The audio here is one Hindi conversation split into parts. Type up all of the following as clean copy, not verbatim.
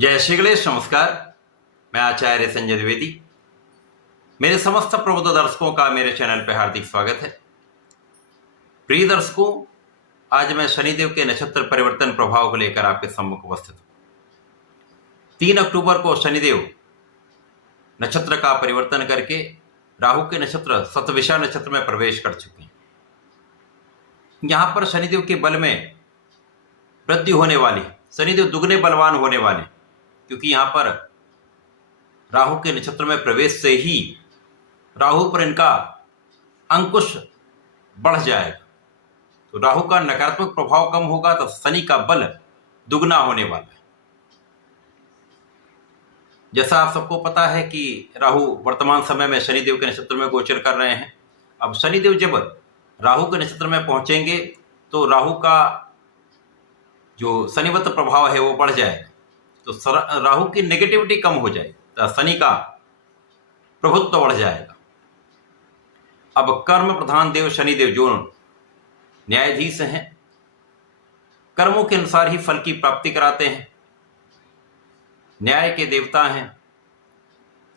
जय श्री गणेश। नमस्कार, मैं आचार्य संजय द्विवेदी। मेरे समस्त प्रबुद्ध दर्शकों का मेरे चैनल पर हार्दिक स्वागत है। प्रिय दर्शकों, आज मैं शनिदेव के नक्षत्र परिवर्तन प्रभाव को लेकर आपके सम्मुख उपस्थित हूं। 3 अक्टूबर को शनिदेव नक्षत्र का परिवर्तन करके राहु के नक्षत्र शतभिषा नक्षत्र में प्रवेश कर चुके हैं। यहां पर शनिदेव के बल में वृद्धि होने वाली, शनिदेव दुगने बलवान होने वाले, क्योंकि यहां पर राहु के नक्षत्र में प्रवेश से ही राहु पर इनका अंकुश बढ़ जाएगा। तो राहु का नकारात्मक प्रभाव कम होगा तो शनि का बल दुगना होने वाला है। जैसा आप सबको पता है कि राहु वर्तमान समय में शनिदेव के नक्षत्र में गोचर कर रहे हैं। अब शनिदेव जब राहु के नक्षत्र में पहुंचेंगे तो राहु का जो शनिवत प्रभाव है वो बढ़ जाएगा, तो राहु की नेगेटिविटी कम हो जाएगी, तो शनि का प्रभुत्व बढ़ जाएगा। अब कर्म प्रधान देव शनिदेव जो न्यायाधीश हैं, कर्मों के अनुसार ही फल की प्राप्ति कराते हैं, न्याय के देवता हैं।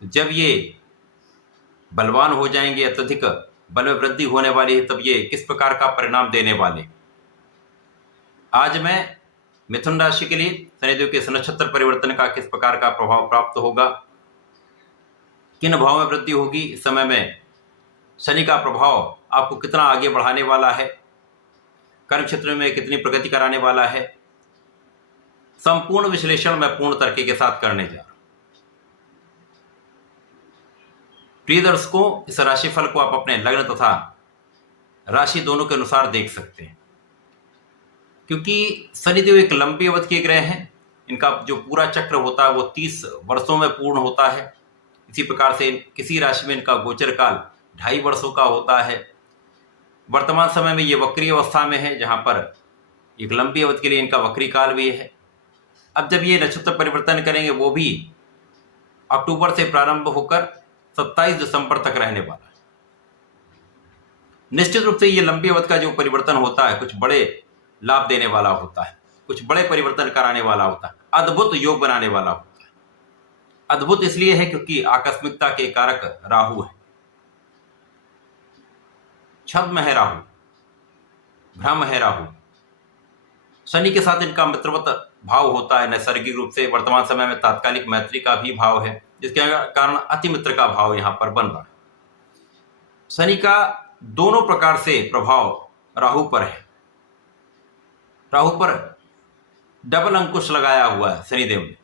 जब ये बलवान हो जाएंगे, अत्यधिक बल में वृद्धि होने वाली है, तब ये किस प्रकार का परिणाम देने वाले। आज मैं मिथुन राशि के लिए शनिदेव के नक्षत्र परिवर्तन का किस प्रकार का प्रभाव प्राप्त होगा, किन भाव में वृद्धि होगी, इस समय में शनि का प्रभाव आपको कितना आगे बढ़ाने वाला है, कर्म क्षेत्र में कितनी प्रगति कराने वाला है, संपूर्ण विश्लेषण मैं पूर्ण तरीके के साथ करने जा रहा हूं। प्रिय दर्शकों, इस राशिफल को आप अपने लग्न तथा राशि दोनों के अनुसार देख सकते हैं, क्योंकि शनिदेव एक लंबी अवधि के ग्रह हैं। इनका जो पूरा चक्र होता है वो 30 वर्षों में पूर्ण होता है। इसी प्रकार से किसी राशि में इनका गोचर काल 2.5 वर्षों का होता है। वर्तमान समय में ये वक्री अवस्था में है, जहां पर एक लंबी अवधि के लिए इनका वक्री काल भी है। अब जब ये नक्षत्र परिवर्तन करेंगे, वो भी अक्टूबर से प्रारंभ होकर 27 दिसंबर तक रहने वाला है। निश्चित रूप से ये लंबी अवधि का जो परिवर्तन होता है, कुछ बड़े लाभ देने वाला होता है, कुछ बड़े परिवर्तन कराने वाला होता है, अद्भुत योग बनाने वाला होता है। अद्भुत इसलिए है क्योंकि आकस्मिकता के कारक राहु है, छद्म है राहु, भ्रम है राहु। शनि के साथ इनका मित्रवत भाव होता है नैसर्गिक रूप से। वर्तमान समय में तात्कालिक मैत्री का भी भाव है, जिसके कारण अति मित्र का भाव यहां पर बन रहा है। शनि का दोनों प्रकार से प्रभाव राहु पर है। राहु पर डबल अंकुश लगाया हुआ है शनिदेव ने,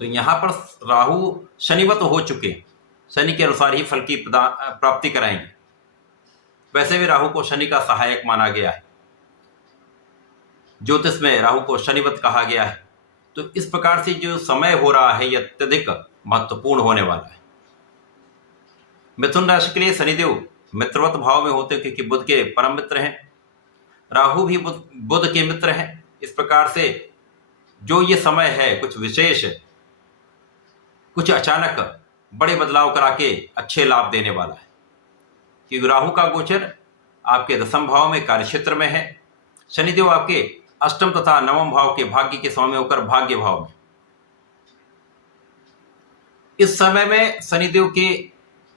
तो यहां पर राहु शनिवत हो चुके, शनि के अनुसार ही फल की प्राप्ति कराएंगे। वैसे भी राहु को शनि का सहायक माना गया है, ज्योतिष में राहु को शनिवत कहा गया है। तो इस प्रकार से जो समय हो रहा है यह अत्यधिक महत्वपूर्ण होने वाला है। मिथुन राशि के लिए शनिदेव मित्रवत भाव में होते हैं, क्योंकि बुध के परम मित्र हैं। राहु भी बुध के मित्र हैं। इस प्रकार से जो ये समय है कुछ विशेष, कुछ अचानक बड़े बदलाव करा के अच्छे लाभ देने वाला है, क्योंकि राहु का गोचर आपके 10वें भाव में कार्यक्षेत्र में है। शनिदेव आपके 8वें तथा 9वें भाव के भाग्य के स्वामी होकर भाग्य भाव में। इस समय में शनिदेव के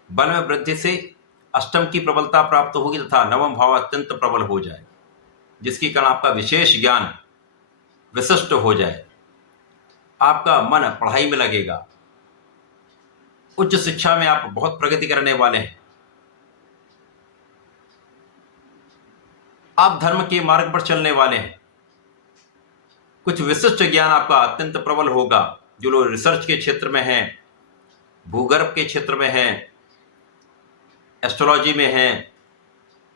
बल में वृद्धि से 8वें की प्रबलता प्राप्त होगी तथा 9वां भाव अत्यंत प्रबल हो जाएगा, जिसके कारण आपका विशेष ज्ञान विशिष्ट हो जाए, आपका मन पढ़ाई में लगेगा, उच्च शिक्षा में आप बहुत प्रगति करने वाले हैं। आप धर्म के मार्ग पर चलने वाले हैं। कुछ विशिष्ट ज्ञान आपका अत्यंत प्रबल होगा। जो लोग रिसर्च के क्षेत्र में हैं, भूगर्भ के क्षेत्र में हैं, एस्ट्रोलॉजी में हैं,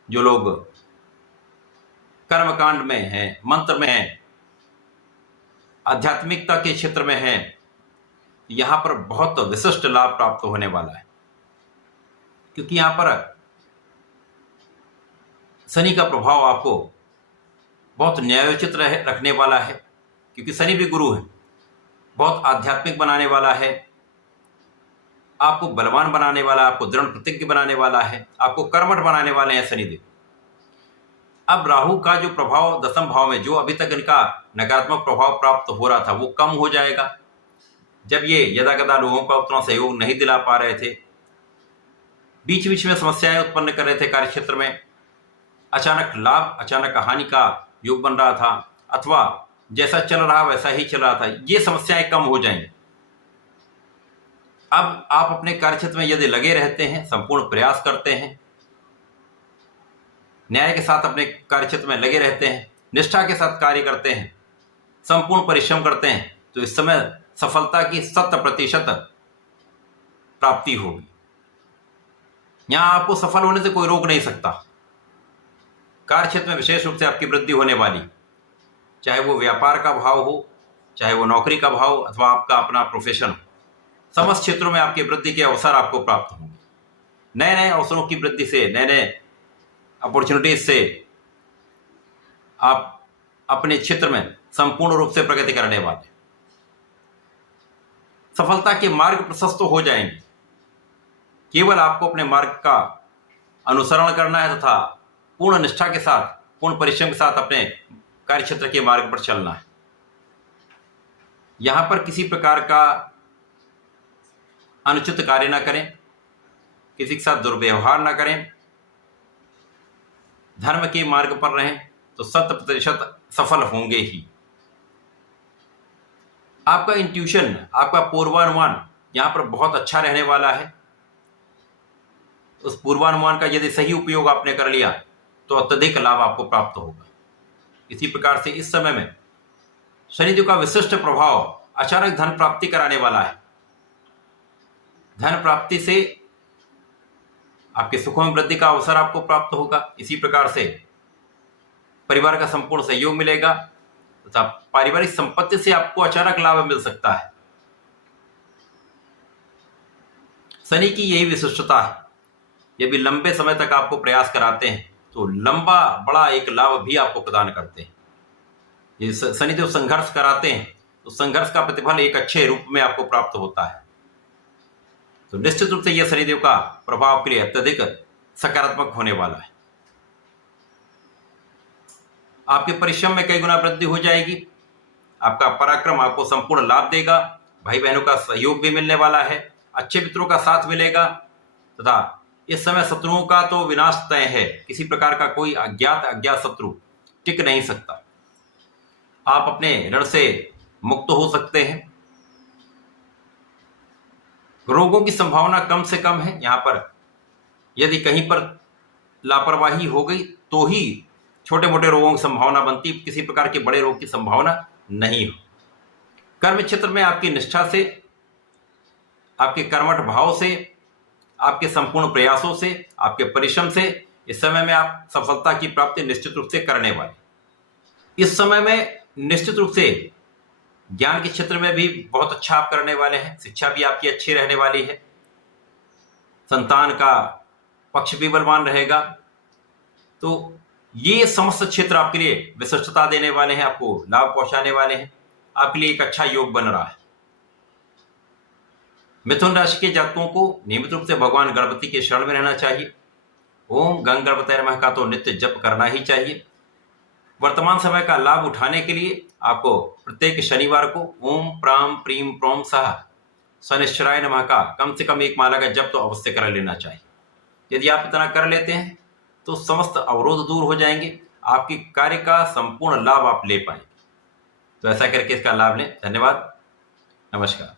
जो लोग कर्मकांड में हैं, मंत्र में हैं, आध्यात्मिकता के क्षेत्र में हैं, यहां पर बहुत विशिष्ट लाभ प्राप्त होने वाला है, क्योंकि यहां पर शनि का प्रभाव आपको बहुत न्यायोचित रखने वाला है, क्योंकि शनि भी गुरु है, बहुत आध्यात्मिक बनाने वाला है, आपको बलवान बनाने वाला, आपको दृढ़ प्रतिज्ञ बनाने वाला है, आपको कर्मठ बनाने वाले हैं शनिदेव। अब राहु का जो प्रभाव दसम भाव में, जो अभी तक इनका नकारात्मक प्रभाव प्राप्त हो रहा था, वो कम हो जाएगा। जब ये यदाकदा लोगों का उतना सहयोग नहीं दिला पा रहे थे, बीच बीच में समस्याएं उत्पन्न कर रहे थे कार्य क्षेत्र में, अचानक लाभ अचानक हानि का योग बन रहा था, अथवा जैसा चल रहा वैसा ही चल रहा था, ये समस्याएं कम हो जाएंगी। अब आप अपने कार्य क्षेत्र में यदि लगे रहते हैं, संपूर्ण प्रयास करते हैं, न्याय के साथ अपने कार्य क्षेत्र में लगे रहते हैं, निष्ठा के साथ कार्य करते हैं, संपूर्ण परिश्रम करते हैं, तो इस समय सफलता की 100% प्राप्ति होगी। यहां आपको सफल होने से कोई रोक नहीं सकता। कार्य क्षेत्र में विशेष रूप से आपकी वृद्धि होने वाली, चाहे वो व्यापार का भाव हो, चाहे वो नौकरी का भाव, अथवा आपका अपना प्रोफेशन हो, समस्त क्षेत्रों में आपकी वृद्धि के अवसर आपको प्राप्त होंगे। नए नए अवसरों की वृद्धि से, नए नए अपॉर्चुनिटीज से आप अपने क्षेत्र में संपूर्ण रूप से प्रगति करने वाले, सफलता के मार्ग प्रशस्त हो जाएंगे। केवल आपको अपने मार्ग का अनुसरण करना है तथा पूर्ण निष्ठा के साथ, पूर्ण परिश्रम के साथ अपने कार्य क्षेत्र के मार्ग पर चलना है। यहां पर किसी प्रकार का अनुचित कार्य ना करें, किसी के साथ दुर्व्यवहार ना करें, धर्म के मार्ग पर रहें तो 100% सफल होंगे ही। आपका इंट्यूशन, आपका पूर्वानुमान यहां पर बहुत अच्छा रहने वाला है। उस पूर्वानुमान का यदि सही उपयोग आपने कर लिया तो अत्यधिक लाभ आपको प्राप्त होगा। इसी प्रकार से इस समय में शनिदेव का विशिष्ट प्रभाव अचानक धन प्राप्ति कराने वाला है। धन प्राप्ति से आपके सुखों में वृद्धि का अवसर आपको प्राप्त होगा। इसी प्रकार से परिवार का संपूर्ण सहयोग मिलेगा तथा पारिवारिक संपत्ति से आपको अचानक लाभ मिल सकता है। शनि की यही विशिष्टता है। यदि लंबे समय तक आपको प्रयास कराते हैं तो लंबा बड़ा एक लाभ भी आपको प्रदान करते हैं। ये शनिदेव संघर्ष कराते हैं तो संघर्ष का प्रतिफल एक अच्छे रूप में आपको प्राप्त होता है। तो निश्चित रूप से यह शनिदेव का प्रभाव के लिए अत्यधिक सकारात्मक होने वाला है। आपके परिश्रम में कई गुना वृद्धि हो जाएगी। आपका पराक्रम आपको संपूर्ण लाभ देगा। भाई बहनों का सहयोग भी मिलने वाला है। अच्छे मित्रों का साथ मिलेगा तथा इस समय शत्रुओं का तो विनाश तय है। किसी प्रकार का कोई अज्ञात शत्रु टिक नहीं सकता। आप अपने ऋण से मुक्त हो सकते हैं। रोगों की संभावना कम से कम है। यहां पर यदि कहीं पर लापरवाही हो गई तो ही छोटे मोटे रोगों की संभावना बनती, किसी प्रकार के बड़े रोग की संभावना नहीं हो। कर्म क्षेत्र में आपकी निष्ठा से, आपके कर्मठ भाव से, आपके संपूर्ण प्रयासों से, आपके परिश्रम से इस समय में आप सफलता की प्राप्ति निश्चित रूप से करने वाले। इस समय में निश्चित रूप से ज्ञान के क्षेत्र में भी बहुत अच्छा आप करने वाले हैं। शिक्षा भी आपकी अच्छी रहने वाली है। संतान का पक्ष भी बलवान रहेगा। तो ये समस्त क्षेत्र आपके लिए विशिष्टता देने वाले हैं, आपको लाभ पहुंचाने वाले हैं। आपके लिए एक अच्छा योग बन रहा है। मिथुन राशि के जातकों को नियमित रूप से भगवान गणपति के शरण में रहना चाहिए। ओम गंग गणपतये नमः का तो नित्य जप करना ही चाहिए। वर्तमान समय का लाभ उठाने के लिए आपको प्रत्येक शनिवार को ओम प्राम प्रीम प्रोम सह शनिश्चराय नमः का कम से कम एक माला का जप तो अवश्य कर लेना चाहिए। यदि आप इतना कर लेते हैं तो समस्त अवरोध दूर हो जाएंगे। आपके कार्य का संपूर्ण लाभ आप ले पाएंगे। तो ऐसा करके इसका लाभ लें। धन्यवाद। नमस्कार।